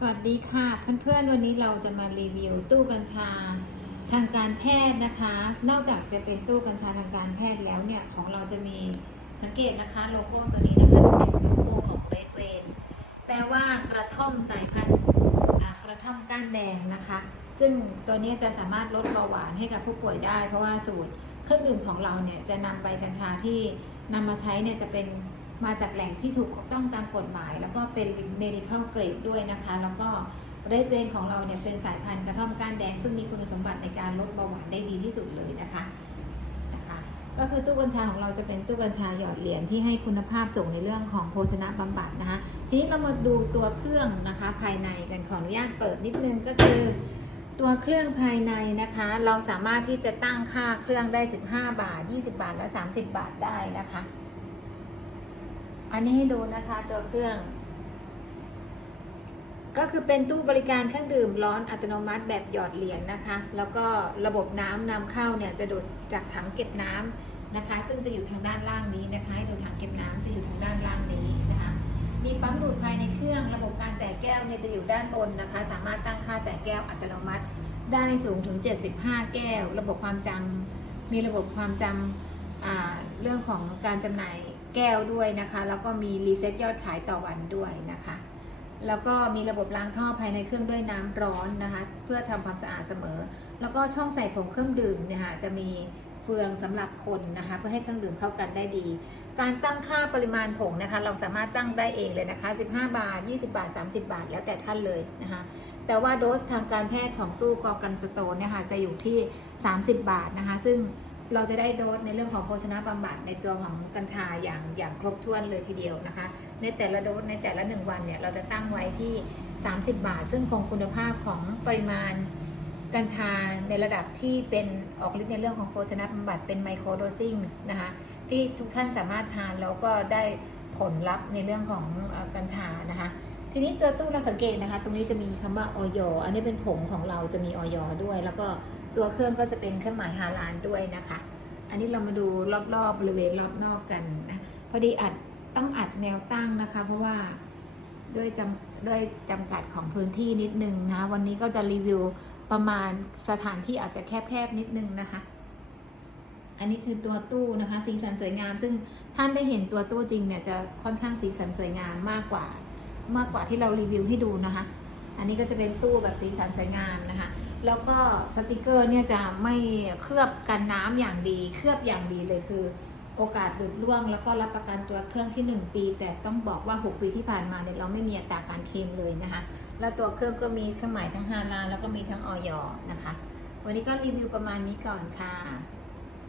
สวัสดีค่ะเพื่อนๆวันนี้เราจะมารีวิวตู้กัญชาทางการแพทย์นะคะ นอกจากจะเป็นตู้กัญชาทางการแพทย์แล้วเนี่ยของเราจะมีสังเกตนะคะโลโก้ตัวนี้นะคะจะเป็นโลโก้ของเรดเวนแปลว่ากระท่อมสายพันธุ์กระท่อมก้านแดงนะคะ ซึ่งตัวนี้จะสามารถลดเบาหวานให้กับผู้ป่วยได้ เพราะว่าสูตรเครื่องดื่มของเราเนี่ยจะนำใบกัญชาที่นำมาใช้เนี่ยจะเป็น มาจากแหล่งที่ถูกต้องตามกฎหมาย แล้วก็เป็น medical grade ด้วยนะคะ แล้วก็เรดเวนของเราเนี่ยเป็นสายพันธุ์กระท่อมก้านแดง ซึ่งมีคุณสมบัติในการลดเบาหวานได้ดีที่สุดเลยนะคะนะคะ ก็คือตู้กัญชาของเราจะเป็นตู้กัญชาหยอดเหรียญที่ให้คุณภาพสูงในเรื่องของโภชนะบำบัดนะคะ ทีนี้เรามาดูตัวเครื่องนะคะภายในกันขออนุญาตเปิดนิดนึงก็คือตัวเครื่องภายในนะคะ เราสามารถที่จะตั้งค่าเครื่องได้ 15 บาท 20 บาท และ 30 บาทได้นะคะ อันนี้ให้ดูนะคะตัวเครื่อง ก็คือเป็นตู้บริการเครื่องดื่มร้อนอัตโนมัติแบบหยอดเหรียญนะคะ แล้วก็ระบบน้ำนำเข้าเนี่ยจะดูดจากถังเก็บน้ำนะคะ ซึ่งจะอยู่ทางด้านล่างนี้นะคะให้ดูถังเก็บน้ำจะอยู่ทางด้านล่างนี้นะคะ มีปั๊มดูดภายในเครื่อง ระบบการแจกแก้วเนี่ยจะอยู่ด้านบนนะคะ สามารถตั้งค่าแจกแก้วอัตโนมัติได้สูงถึง 75 แก้ว ระบบความจำมีระบบความจำอ่าเรื่องของการจำหน่าย แก้วด้วยนะคะ แล้วก็มีรีเซ็ตยอดขายต่อวันด้วยนะคะ แล้วก็มีระบบล้างท่อภายในเครื่องด้วยน้ำร้อนนะคะ เพื่อทำความสะอาดเสมอ แล้วก็ช่องใส่ผงเครื่องดื่มเนี่ยค่ะจะมีเฟืองสำหรับคนนะคะ เพื่อให้เครื่องดื่มเข้ากันได้ดี การตั้งค่าปริมาณผงนะคะ เราสามารถตั้งได้เองเลยนะคะ 15 บาท 20 บาท 30 บาท แล้วแต่ท่านเลยนะคะแต่ว่าโดสทางการแพทย์ของตู้กอกันสโตนเนี่ยค่ะจะอยู่ที่ 30 บาทนะคะ ซึ่ง เราจะได้โดสในเรื่องของโภชนะบำบัดในตัวของกัญชาอย่างอย่างครบถ้วนเลยทีเดียวนะคะ ในแต่ละโดสในแต่ละหนึ่งวันเนี่ยเราจะตั้งไว้ที่ 30 บาท ซึ่งคงคุณภาพของปริมาณกัญชาในระดับที่เป็นออกฤทธิ์ในเรื่องของโภชนะบำบัดเป็นไมโครโดซิ่งนะคะที่ทุกท่านสามารถทานแล้วก็ได้ผลลัพธ์ในเรื่องของกัญชานะคะ ทีนี้ตัวตู้เราสังเกตนะคะ ตรงนี้จะมีคำว่าออยอันนี้เป็นผงของเราจะมีออยด้วย แล้วก็ตัวเครื่องก็จะเป็นเครื่องหมายฮาลานด้วยนะคะ อันนี้เรามาดูรอบๆบริเวณรอบนอกกันนะพอดีอัดต้องอัดแนวตั้งนะคะ เพราะว่าด้วยจำด้วยจำกัดของพื้นที่นิดนึงนะวันนี้ก็จะรีวิวประมาณสถานที่อาจจะแคบๆนิดนึงนะคะ อันนี้คือตัวตู้นะคะ สีสันสวยงาม ซึ่งท่านได้เห็นตัวตู้จริงเนี่ยจะค่อนข้างสีสันสวยงามมากกว่า มากกว่าที่เรารีวิวให้ดูนะคะ อันนี้ก็จะเป็นตู้แบบสีสันสวยงามนะคะ แล้วก็สติกเกอร์เนี่ยจะไม่เคลือบกันน้ำอย่างดี เคลือบอย่างดีเลยคือ โอกาสหลุดร่วง แล้วก็รับประกันตัวเครื่องที่ 1 ปี แต่ต้องบอกว่า 6 ปีที่ผ่านมาเนี่ยเราไม่มีอัตราการเคลมเลยนะคะ แล้วตัวเครื่องก็มีเครื่องหมายทั้งฮาลาแล้วก็มีทั้งออยนะคะ วันนี้ก็รีวิวประมาณนี้ก่อนค่ะ